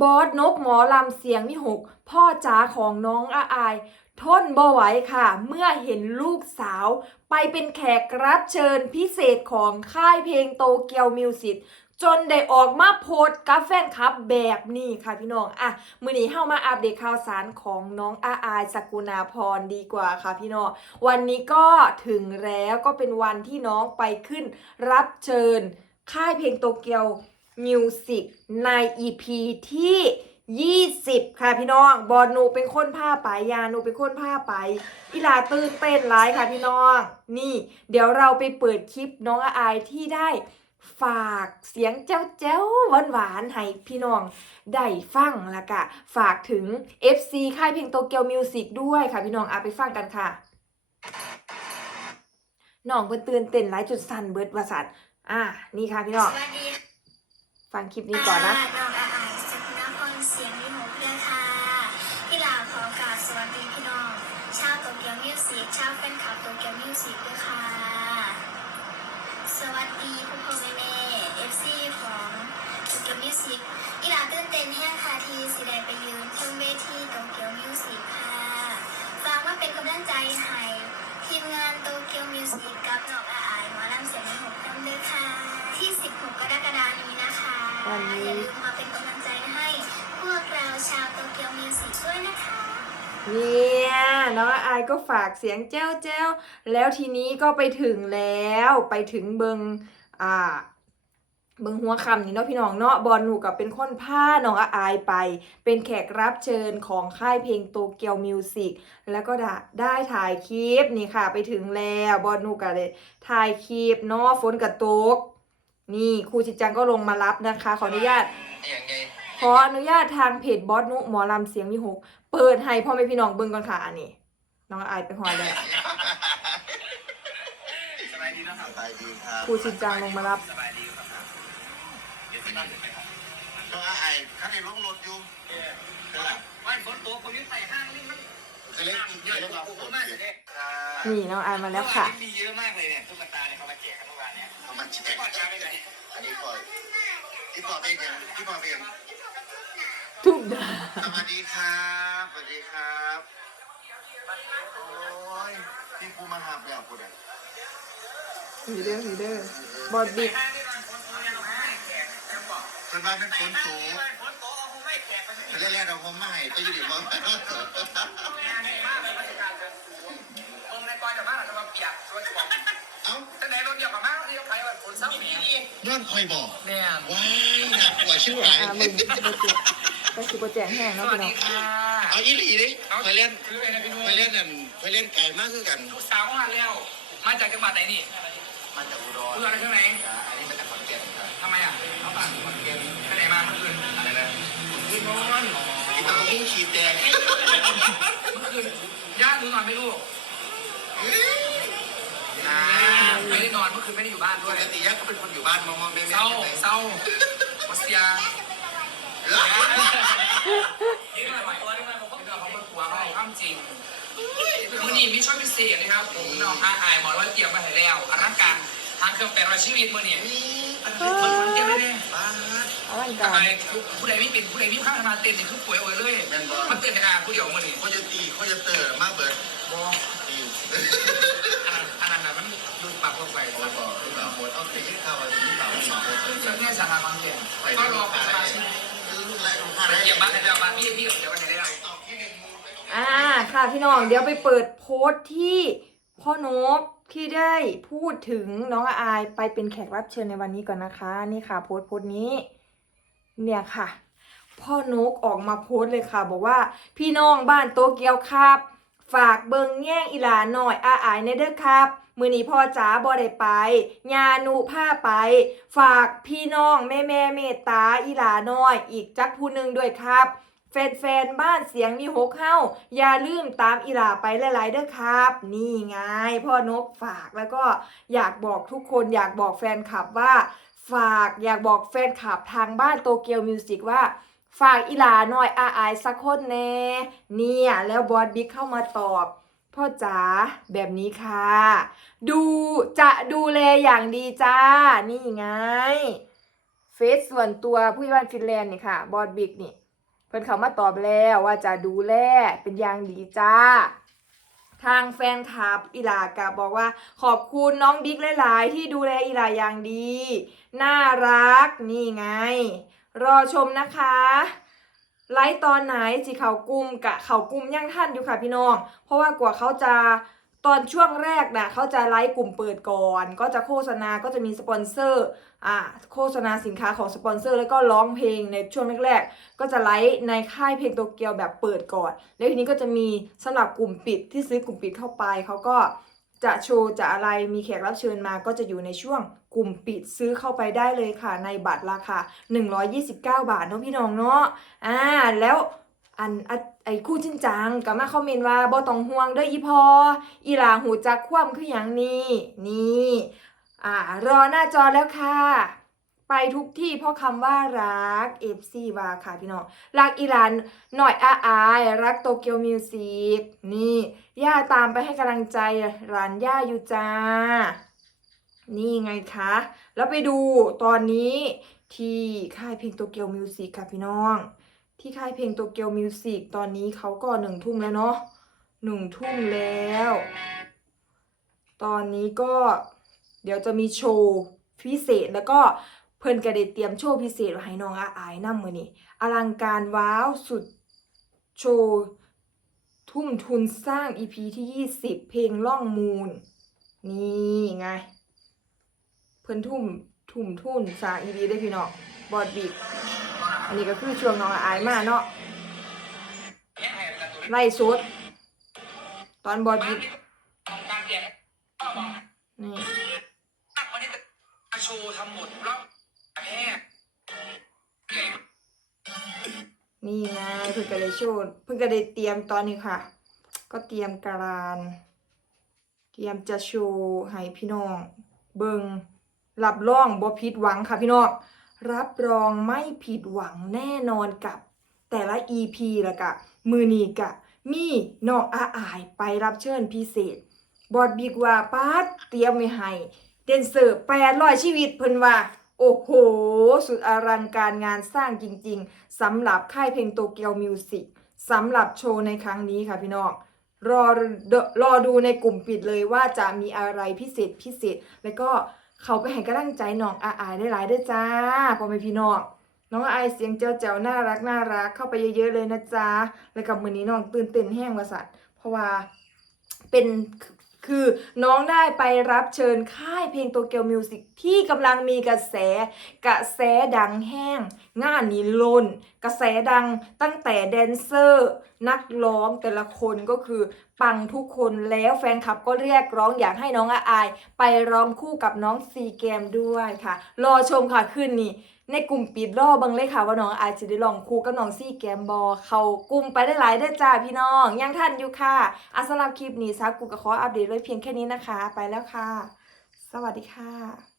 บอสนกหมอลำเสียงมิหก พ่อจ๋าของน้องอาอาย ทนบ่ไหวค่ะ เมื่อเห็นลูกสาว ไปเป็นแขกรับเชิญพิเศษของค่ายเพลงโตเกียวมิวสิกจนได้ออกมาโพสกับแฟนคลับแบบนี้ค่ะพี่น้อง อะ มือนี้เข้ามาอัปเดตข่าวสารของน้องอาอายสกุณาพรดีกว่าค่ะพี่น้อง วันนี้ก็ถึงแล้วก็เป็นวันที่น้องไปขึ้นรับเชิญค่ายเพลงโตเกียว มิวสิกใน EP ที่ 20 ค่ะพี่น้อง บอลหนูเป็นคนผ้าไปยาหนูเป็นคนผ้าไปอีลาตื่นเต้นร้ายค่ะพี่น้อง นี่ เดี๋ยวเราไปเปิดคลิปน้องอาอายที่ได้ฝากเสียงเจ้าเจ้าหวานหวานๆให้พี่น้องได้ฟังละกะ ฝากถึง FC ค่ายเพลงโตเกียวมิวสิกด้วยค่ะพี่น้องอาไปฟังกันค่ะน้องเพิ่นตื่นเต้นหลายจุดสั่นเบิดว่าสัตอะนี่ค่ะพี่น้องสวัสดี ฟังคลิปนี้ก่อนนะค่ะน้องอาอายสกุณาพรเสียงมีหกเพื่อค่ะพี่ลาขอกราบสวัสดีพี่น้อง ชาวโตเกียวมิวสิกชาวแฟนคลับโตเกียวมิวสิกด้วยค่ะ สวัสดีพ่อพ่อแม่แม่เอฟซีของโตเกียวมิวสิกพี่ลาตื่นเต้นแห้งค่ะทีสิได้ไปยืนขึ้นเวทีโตเกียวมิวสิกค่ะฝากว่าเป็นกำลังใจให้ทีมงานโตเกียวมิวสิกกับน้องอาอายหมอลำเสียงมีหกน้ำเด้อค่ะ ที่ 16 กรกฎาคมนี้นะคะ วันนี้อย่าลืมมาเป็นกำลังใจให้พวกเราชาวโตเกียวมิวสิกด้วยนะคะ เนี่ยน้องอายก็ฝากเสียงแจ้วแจ้วแล้วทีนี้ก็ไปถึงแล้วไปถึงเบิงอ่า เบิงหัวคำนี่เนาะพี่น้องเนาะบอลหนูกับเป็นคนพาน้องอาอายไป เป็นแขกรับเชิญของค่ายเพลงโตเกียวมิวสิกแล้วก็ได้ได้ถ่ายคลิปนี่ค่ะ ไปถึงแล้วบอลหนูกับเลยถ่ายคลิปเนาะฝนกับตก นี่ครูจิตจังก็ลงมารับนะคะ ขออนุญาตอย่างไงขออนุญาตทางเพจบอสนุหมอลำเสียงมีหกเปิดให้พ่อแม่พี่น้องเบิ่งก่อนค่ะอันนี้น้องอายไปหอยเลยสบายดีนะครับสบายดีครับครูชินจังลงมารับ สบายดีครับเดี๋ยวที่บ้านไปครับก็ไอ้ข้างในรถรถอยู่นั่นแหละวันฝนตกคนนี้ใส่ห้างนี่มันคือเล่นเยอะเราโอ้ฝโหนมากเยเลอะย นี่น้องอายมาแล้วค่ะ มีเยอะมากเลยเนี่ยตุ๊กตาเนี่ยเขามาแจกกันเมื่อวานเนี่ยเอามาแจไม่กก่อนจะไปไหนอันนี้ปล่อยที่ปล่อยเองเนี่ยที่ปล่อยเองทุกดาสวัสดีครับสวัสดีครับโอ้ยที่กูมาหาแล้วกูเนี่ยฮีเดอร์ฮีเดอร์บอดบิ๊กห้างนี่มันฝนตกเนี่ยเราไม่แจกจะบอกส่วนมากเป็นฝนตกฝนตกเอาคงไม่แจกไปสิไปเล่นๆเราคงไม่ให้ไปอยู่ดีมั้ง เราจะมาเปียกช่วยบอกเอ้าตั้งแต่รถเดียวกับมากที่เราไปวันฝนซ้ำนี่นี่ย้อนคอยบอกเนี่ยว้ายหนักกว่าชื่อไรอ่ามึงโปรเจกต์ก็คือโปรเจกแห้งสเนาะวัพี่สดีค่ะเอาอีหลีดิไปเล่นไปเล่นนั่นไปเล่นไก่มากคือกันลูกสาวมาแล้ว มาจากจังหวัดไหนนี่ มาจากอุดรเพื่อนอะไรข้างไหนอันนี้มาจากขอนแก่นทำไมอะเขาต่างขอนแก่นไปไหนมาเมื่อคืนอะไรนะพี่นอนกินตะกุ้งขีดแดงเมื่อคืนญาติมึงนอนไม่ลูกนะ ไม่ได้นอนเมื่อคืนไม่ได้อยู่บ้านปด้วย กติยักษ์ก็เป็นคนอยู่บ้านมองมองแม่แม่เศร้าใช่ไหมเศร้าโอเซียเออนี่มาตัวนี่มาผมเขาเปิดตัวเขาความจริงมือนี้มีช่วงพิเศษนะครับผมน้องอาอายหมอร้อยเตรียมมาให้แล้วอลังการทางเครื่องแปลว่าชีวิตมือนี้นี่มันคนเต้นไม่ได้บ้าอลังทำการไมผู้ใดไม่เป็นผู้ใดไม่ข้ามมาเต้นนี่คือป่วยโอ้ยเลยมันเต้นในงานผู้เดียวมือนี้เขาจะตีเขาจะเตอร์มากเบิร์ดบอตี ดูปากลงไปโอ้ยบอกหรือเปล่าหมดเอาตีเข้าไปหรือเปล่าหรือเปล่าเรื่องนี้สาราความเก่งก็รอเป็นสมาชิกลูกแรกลูกห้าไปเยี่ยมบ้านเดียวบ้านพี่พี่เดี๋ยวกันได้แล้วอบที่หนึ่งมูไปตอบอ่าค่ะพี่น้องเดี๋ยวไปเปิดโพสต์ที่พ่อนกที่ได้พูดถึงน้องอายไปเป็นแขกรับเชิญในวันนี้ก่อนนะคะ นี่ค่ะโพสต์โพสต์นี้ เนี่ยค่ะ พ่อนกออกมาโพสต์เลยค่ะ บอกว่าพี่น้องบ้านโตเกียวครับ ฝากเบิงแย่งอีหลาหน่อยอาอายในเด้อครับ มือนี้พ่อจ๋าบ่ได้ไปยาหนูผ้าไป ฝากพี่น้องแม่แม่เมตตาอีหลาน้อย อีกจักผู้หนึ่งด้วยครับแฟนๆ บ้านเสียงมีหกเข้า อย่าลืมตามอีหลาไปหลายๆเด้อครับ นี่ไง พ่อนกฝากแล้วก็อยากบอกทุกคนอยากบอกแฟนคลับว่า ฝากอยากบอกแฟนคลับทางบ้านโตเกียวมิวสิกว่า ฝากอีหลาหน่อยอาอายสักคนแน่เนี่ยแล้วบอสบิ๊กเข้ามาตอบ พ่อจ๋าแบบนี้ค่ะ ดูจะดูแลอย่างดีจ้า นี่ไง เฟซส่วนตัวผู้ใหญ่บ้านฟินแลนด์นี่ค่ะ บอสบิ๊กนี่เพิ่นเขามาตอบแล้วว่าจะดูแลเป็นอย่างดีจ้า ทางแฟนคลับอีหลากะบอกว่า ขอบคุณน้องดิ๊กหลาย ๆ ที่ดูแลอีหลาอย่างดี น่ารักนี่ไง รอชมนะคะ ไลฟ์ตอนไหนสิเขากลุ่มกะเขากลุ่มยังท่านอยู่ค่ะพี่น้อง เพราะว่ากว่าเขาจะตอนช่วงแรกนะเขาจะไลฟ์กลุ่มเปิดก่อน ก็จะโฆษณาก็จะมีสปอนเซอร์อ่าโฆษณาสินค้าของสปอนเซอร์ แล้วก็ร้องเพลงในช่วงแรกๆ ก็จะไลฟ์ในค่ายเพลงโตเกียวแบบเปิดก่อน แล้วทีนี้ก็จะมีสำหรับกลุ่มปิดที่ซื้อกลุ่มปิดเข้าไปเขาก็ จะโชว์จะอะไรมีแขกรับเชิญมาก็จะอยู่ในช่วงกลุ่มปิดซื้อเข้าไปได้เลยค่ะ ในบัตรราคา 129 บาทเนาะพี่น้องเนาะอ่าแล้วอันไอ้คู่จิ้นจังก็มาคอมเมนต์ว่าบ่ต้องห่วงเด้ออีพออีหลาหูจักคว่ำคืออย่างนี้นี่อ่ารอหน้าจอแล้วค่ะ ไปทุกที่เพราะคำว่ารัก FC วาค่ะพี่น้องรักอีหลานหน่อยอาอาย รักโตเกียวมิวสิกนี่ ย่าตามไปให้กำลังใจร้านย่าอยู่จ้า นี่ไงคะ แล้วไปดูตอนนี้ที่ค่ายเพลงโตเกียวมิวสิกค่ะพี่น้อง ที่ค่ายเพลงโตเกียวมิวสิกตอนนี้เขาก็หนึ่งทุ่มแล้วเนาะหนึ่งทุ่มแล้ว ตอนนี้ก็เดี๋ยวจะมีโชว์พิเศษแล้วก็ เพิ่นก็ได้เตรียมโชว์พิเศษไว้ให้น้องอาอายนำมื้อนี้อลังการว้าวสุดโชว์ทุ่มทุนสร้าง EP ที่ 20 เพลงล่องมูล นี่ไง เพิ่นทุ่มทุ่มทุนสร้าง EP ได้พี่น้องบอดบิกอันนี้ก็คือช่วงน้องอาอายมาเนาะไล่สุดตอนบอดบิกการเรียนก็บอกนี่วันนี้จะโชว์ทำหมดรอบแพทย์ นี่ไงเพิ่งก็ได้โชว์เพิ่งก็ได้เตรียมตอนนี้ค่ะ ก็เตรียมการานเตรียมจะโชว์ให้พี่น้อง เบิงรับรองบ่ผิดหวังค่ะพี่น้องรับรองไม่ผิดหวังแน่นอนกับแต่ละ EP แล้วกะ มือนีกะ มีนองอาอายไปรับเชิญพิเศษ บอดบิกว่าปาดเตรียมไว้ให้เดนเซอร์800ชีวิตเพิ่นว่า โอ้โห สุดอลังการงานสร้างจริงๆสำหรับค่ายเพลงโตเกียวมิวสิกสำหรับโชว์ในครั้งนี้ค่ะพี่น้องรอรอดูในกลุ่มปิดเลยว่าจะมีอะไรพิเศษพิเศษ แล้วก็เขาไปให้กำลังใจน้องอาอายได้หลายด้วยจ้าพ่อแม่พี่น้องน้องอายเสียงเจ้าแจ๋วน่ารักน่ารักเข้าไปเยอะๆเลยนะจ๊ะแล้วกับมือนี้น้องตื่นเต้นแห้งวาสัตว์เพราะว่าเป็น คือน้องได้ไปรับเชิญค่ายเพลงโตเกียวมิวสิกที่กำลังมีกระแสกระแสดังแห้ง งานนี้ล้น กระแสดังตั้งแต่แดนเซอร์ นักร้องแต่ละคนก็คือปังทุกคนแล้วแฟนคลับก็เรียกร้องอยากให้น้องอาอาย ไปร้องคู่กับน้องซีแกมด้วยค่ะ รอชมค่ะคืนนี้ในกลุ่มปิดรอเบังเลยค่ะว่าน้องอาจจะได้ลองคู่กับน้องซี่แกมบอเขากลุ่มไปได้หลายได้จ้าพี่น้อง ยังทันอยู่ค่ะอาสำหรับคลิปนี้ซากูก็ขออัปเดตไว้เพียงแค่นี้นะคะ ไปแล้วค่ะ สวัสดีค่ะ